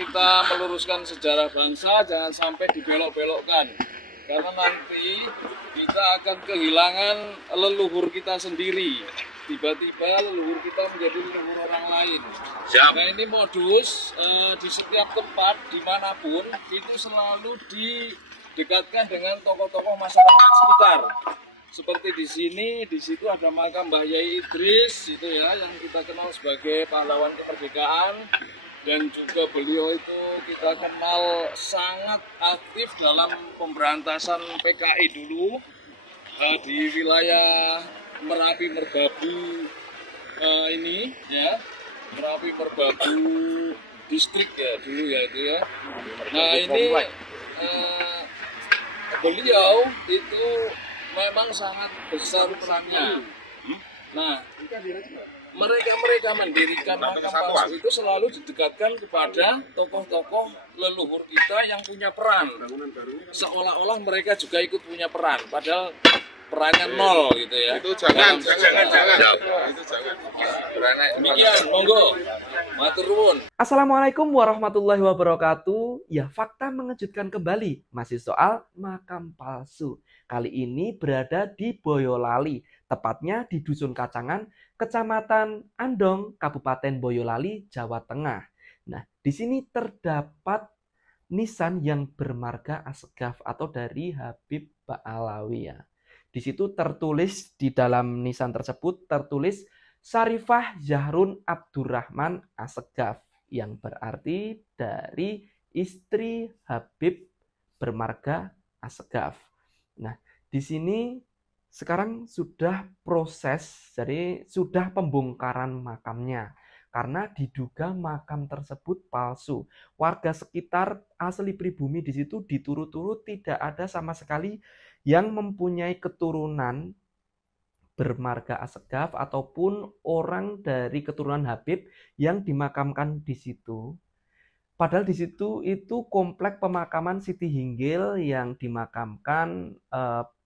kita meluruskan sejarah bangsa, jangan sampai dibelok-belokkan. Karena nanti kita akan kehilangan leluhur kita sendiri. Tiba-tiba leluhur kita menjadi leluhur orang lain. Nah, ini modus di setiap tempat, dimanapun, itu selalu didekatkan dengan tokoh-tokoh masyarakat sekitar. Seperti di sini, di situ ada makam Mbah Yai Idris, itu ya, yang kita kenal sebagai pahlawan kemerdekaan, dan juga beliau itu kita kenal sangat aktif dalam pemberantasan PKI dulu di wilayah Merapi Merbabu ini, ya, Merapi Merbabu distrik ya dulu ya itu ya. Nah ini beliau itu memang sangat besar perannya. Nah, mereka mendirikan makam palsu itu selalu didekatkan kepada tokoh-tokoh leluhur kita yang punya peran. Seolah-olah mereka juga ikut punya peran, padahal perannya nol gitu ya. Itu jangan. Itu jangan. Demikian, monggo. Matur nuwun. Assalamualaikum warahmatullahi wabarakatuh. Ya, fakta mengejutkan kembali. Masih soal makam palsu. Kali ini berada di Boyolali, tepatnya di Dusun Kacangan, Kecamatan Andong, Kabupaten Boyolali, Jawa Tengah. Nah, di sini terdapat nisan yang bermarga Asegaf atau dari Habib Ba'alawi ya. Di situ tertulis, di dalam nisan tersebut tertulis Syarifah Zahrun Abdurrahman Asegaf, yang berarti dari istri Habib bermarga Asegaf. Nah, di sini sekarang sudah proses, jadi sudah pembongkaran makamnya karena diduga makam tersebut palsu. Warga sekitar asli pribumi di situ diturut-turut tidak ada sama sekali yang mempunyai keturunan bermarga Asegaf ataupun orang dari keturunan Habib yang dimakamkan di situ. Padahal di situ itu komplek pemakaman Siti Hinggil yang dimakamkan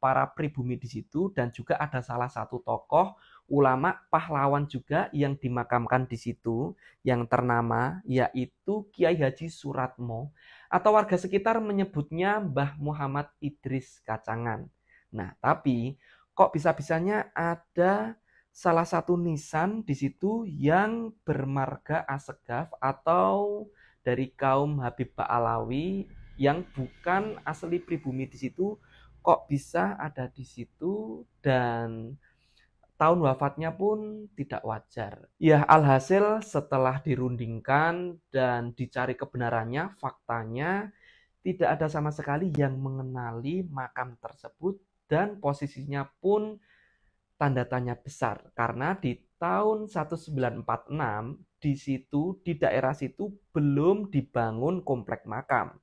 para pribumi di situ, dan juga ada salah satu tokoh ulama pahlawan juga yang dimakamkan di situ yang ternama, yaitu Kiai Haji Suratmo, atau warga sekitar menyebutnya Mbah Muhammad Idris Kacangan. Nah, tapi kok bisa-bisanya ada salah satu nisan di situ yang bermarga Asegaf atau dari kaum Habib Ba'alawi yang bukan asli pribumi di situ, kok bisa ada di situ, dan tahun wafatnya pun tidak wajar. Ya, alhasil setelah dirundingkan dan dicari kebenarannya, faktanya tidak ada sama sekali yang mengenali makam tersebut, dan posisinya pun tanda tanya besar karena di tahun 1946 di situ, di daerah situ belum dibangun komplek makam.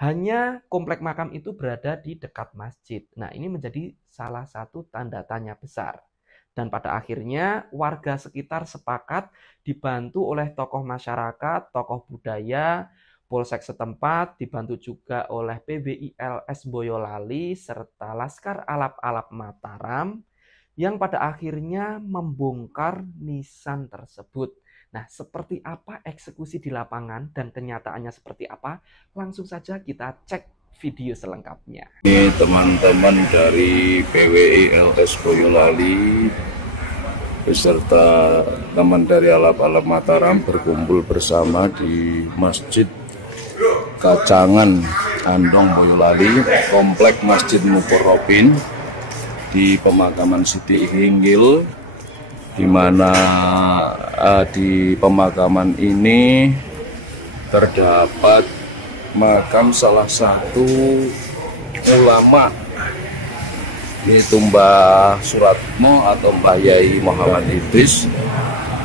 Hanya komplek makam itu berada di dekat masjid. Nah, ini menjadi salah satu tanda tanya besar. Dan pada akhirnya warga sekitar sepakat dibantu oleh tokoh masyarakat, tokoh budaya, Polsek setempat, dibantu juga oleh PWILS Boyolali serta Laskar Alap-Alap Mataram yang pada akhirnya membongkar nisan tersebut. Nah, seperti apa eksekusi di lapangan dan kenyataannya seperti apa? Langsung saja kita cek video selengkapnya. Ini teman-teman dari PWILS Boyolali beserta teman dari Alap-Alap Mataram berkumpul bersama di Masjid Kacangan Andong Boyolali, Komplek Masjid Mukorrobin di pemakaman Siti Hinggil, di mana di pemakaman ini terdapat makam salah satu ulama, yaitu Mbah Suratmo atau Mbah Yai Muhammad Idris,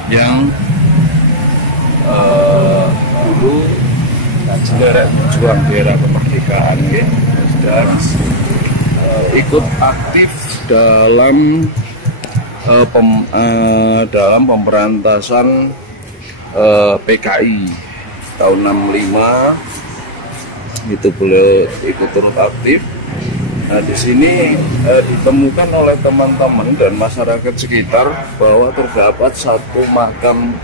yang dulu juang daerah kemerdekaan ya, dan ikut aktif dalam pemberantasan PKI tahun 65 itu beliau ikut turut aktif. Nah, di sini ditemukan oleh teman-teman dan masyarakat sekitar bahwa terdapat satu makam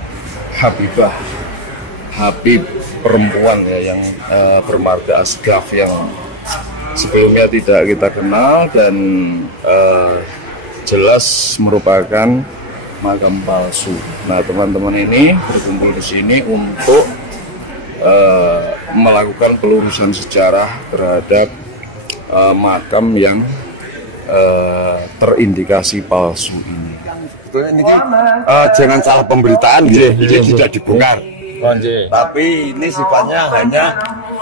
Habib perempuan ya yang bermarga Asgaf yang sebelumnya tidak kita kenal dan jelas merupakan makam palsu. Nah, teman-teman ini berkumpul di sini untuk melakukan pelurusan sejarah terhadap makam yang terindikasi palsu ini. Ini jangan salah pemberitaan, ini tidak dibongkar. Tapi ini sifatnya hanya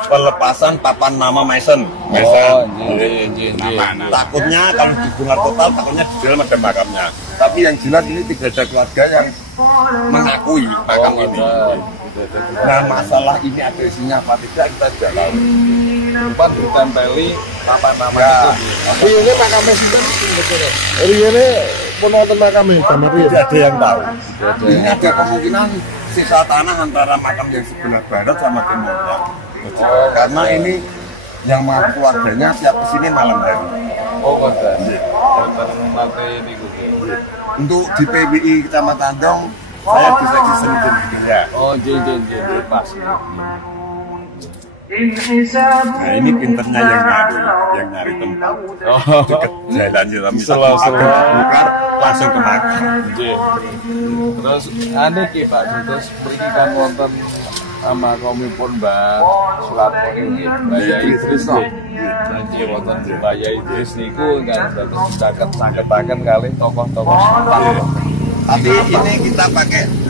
pelepasan papan nama Mason. Takutnya kalau dibongkar total, takutnya di dalam ada makamnya. Tapi yang jelas ini tidak ada keluarga yang mengakui makam ini. Nah, masalah ini ada isinya apa tidak kita tidak tahu. Depan ditempeli papan nama Ya, itu. Ini makamnya sinten? Riyene pun wonten makame gambar riyen. tidak ada yang tahu. Ini ada kemungkinan sisa tanah antara makam yang sebelah barat sama timurnya. Karena ini yang mengaku keluarganya tiap kesini malam hari. Oh, betul. Wonten mate niku. Untuk di PBI Kecamatan Dong, saya bisa disebut ya. Oh, jin pas. Nah, ini pinternya yang nyari tempat. Oh, Dekat jalan jalan Selalu. bukan langsung ke makam. nggih. Terus aneh ki Pak, terus mriki kan wonten makamipun Mbah Sularto nggih, Mbah Yai Idris nggih. Nggih wonten Mbah Yai Idris niku kan dados saged-sagetaken kalih tokoh-tokoh setempat. Tapi ini kita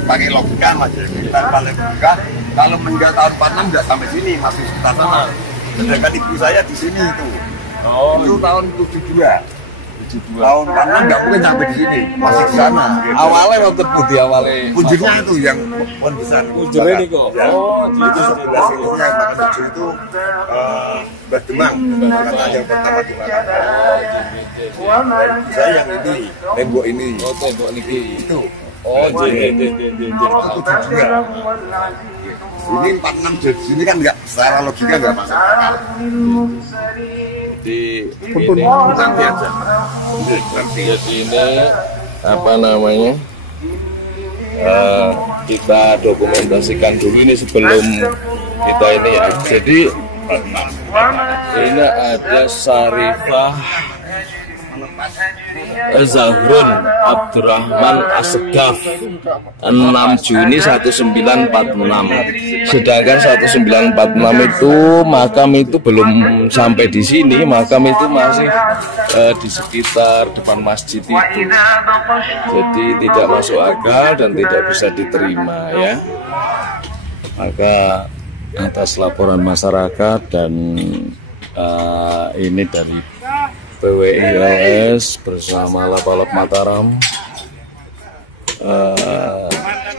pakai logika mas ya. Kita pakai logika. Kalau meninggal tahun 46 nggak sampai sini, masih sekitar sana. Sedangkan ibu saya di sini itu. Oh, Itu tahun 72. 72. Tahun 46 nggak mungkin sampai di sini, masih di sana. Awalnya wonten putih awalnya. Punjurnya itu yang pohon besar. Punjurnya nih kok. Ya. Oh, Itu sebelah sininya yang makan tujuh itu Mbah Demang, kata yang pertama di makan. Saya yang ini, tembok ini. Oh, tembok niki. Itu. Oh, nggih. Itu juga. Ini 46 jadi sini kan nggak secara logika nggak masuk akal. Di ini Nanti aja. Nanti jadi ini apa namanya? kita dokumentasikan dulu ini sebelum kita ini ya. Jadi Ini ada Sarifah Zahrun Abdurrahman Asgaf 6 Juni 1946. Sedangkan 1946 itu makam itu belum sampai di sini, makam itu masih di sekitar depan masjid itu. Jadi tidak masuk akal dan tidak bisa diterima ya. Maka atas laporan masyarakat dan ini dari PWILS bersama Lapalop Mataram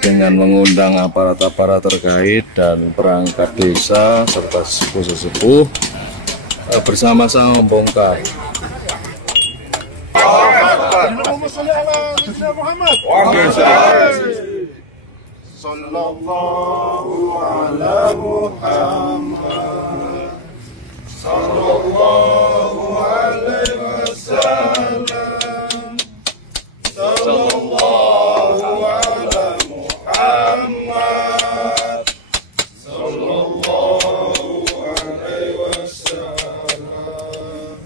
dengan mengundang aparat-aparat terkait dan perangkat desa serta sesepuh-sesepuh bersama-sama membongkar. Sallallahu ala Muhammad Sallallahu alaihi wasallam Sallallahu ala Muhammad Sallallahu alaihi wasallam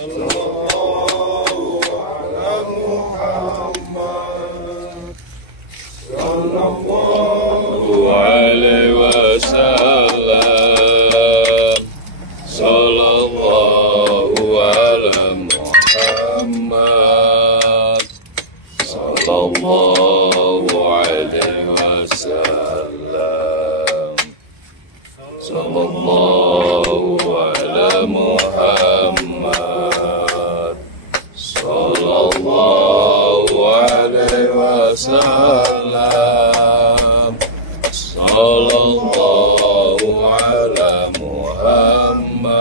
Sallallahu ala Muhammad Sallallahu alaihi wasallam sallallahu ala Muhammad sallallahu alaihi wasallam sallallahu ala Muhammad sallallahu alaihi wasallam sallallahu ala Muhammad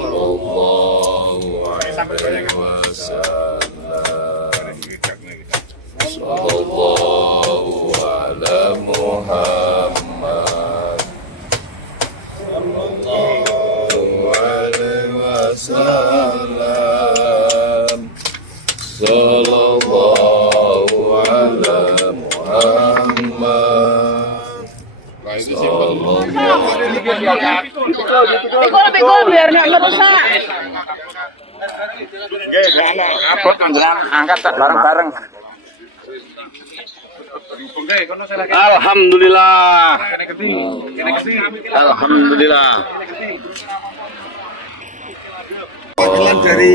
sallallahu alaihi wasallam sallallahu ala Muhammad sallallahu alaihi wasallam sallallahu ala Muhammad Pikul biar nggak merusak. Abot angkat bareng-bareng. Alhamdulillah. Alhamdulillah. Perwakilan dari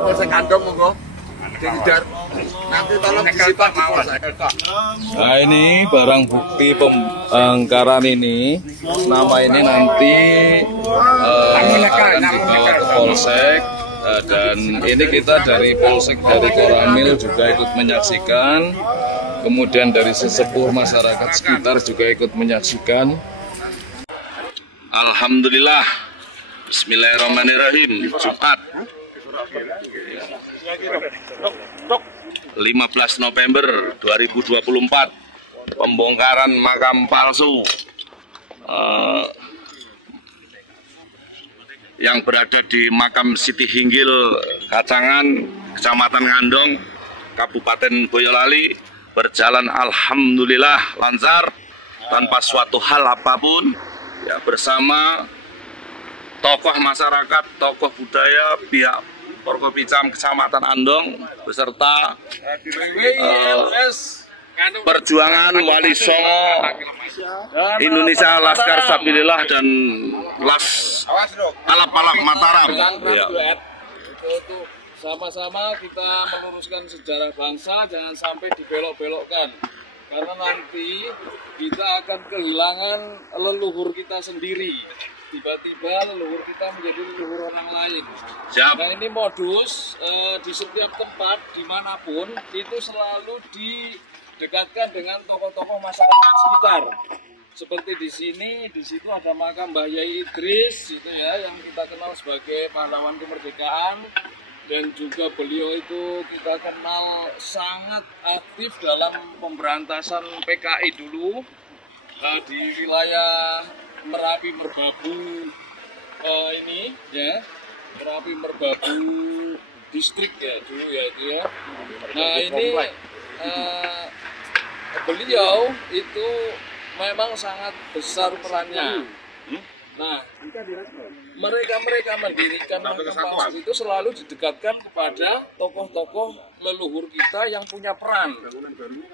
Polsek Andong, monggo. Nanti tolong disita di Polsek. Nah ini barang bukti pembongkaran ini, nama ini nanti akan dibawa ke Polsek. Dan ini kita dari Polsek dari Koramil juga ikut menyaksikan, kemudian dari sesepuh masyarakat sekitar juga ikut menyaksikan. Alhamdulillah, Bismillahirrahmanirrahim. Jumat 15 November 2024, pembongkaran makam palsu yang berada di makam Siti Hinggil Kacangan, Kecamatan Ngandong, Kabupaten Boyolali, berjalan alhamdulillah lancar tanpa suatu hal apapun, ya, bersama tokoh masyarakat, tokoh budaya, pihak Forkopimda Kecamatan Andong beserta Perjuangan Wali Songo Indonesia, Laskar Sabilillah dan Alap-Alap Mataram. Ya. Untuk sama-sama kita meluruskan sejarah bangsa, jangan sampai dibelok-belokkan. Karena nanti kita akan kehilangan leluhur kita sendiri. Tiba-tiba leluhur kita menjadi leluhur orang lain. Siap. Nah ini modus di setiap tempat, dimanapun, itu selalu didekatkan dengan tokoh-tokoh masyarakat sekitar. Seperti di sini, di situ ada makam Mbah Yai Idris, itu ya, yang kita kenal sebagai pahlawan kemerdekaan. Dan juga beliau itu kita kenal sangat aktif dalam pemberantasan PKI dulu di wilayah Merapi Merbabu ini ya, Merapi Merbabu distrik ya dulu ya itu ya. Nah ini beliau itu memang sangat besar perannya. Nah, mereka mendirikan makam palsu itu selalu didekatkan kepada tokoh-tokoh leluhur kita yang punya peran.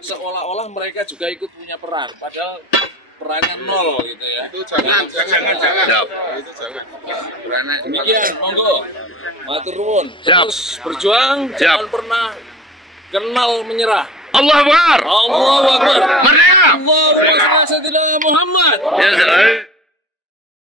Seolah-olah mereka juga ikut punya peran, padahal perannya nol gitu ya. Itu jangan. Itu jangan. Demikian, monggo. Matur nuwun. Terus berjuang, jangan pernah kenal menyerah. Allahu Akbar. Allahu Akbar. Merdeka. Allahu Akbar. Sayyidina Muhammad. Ya,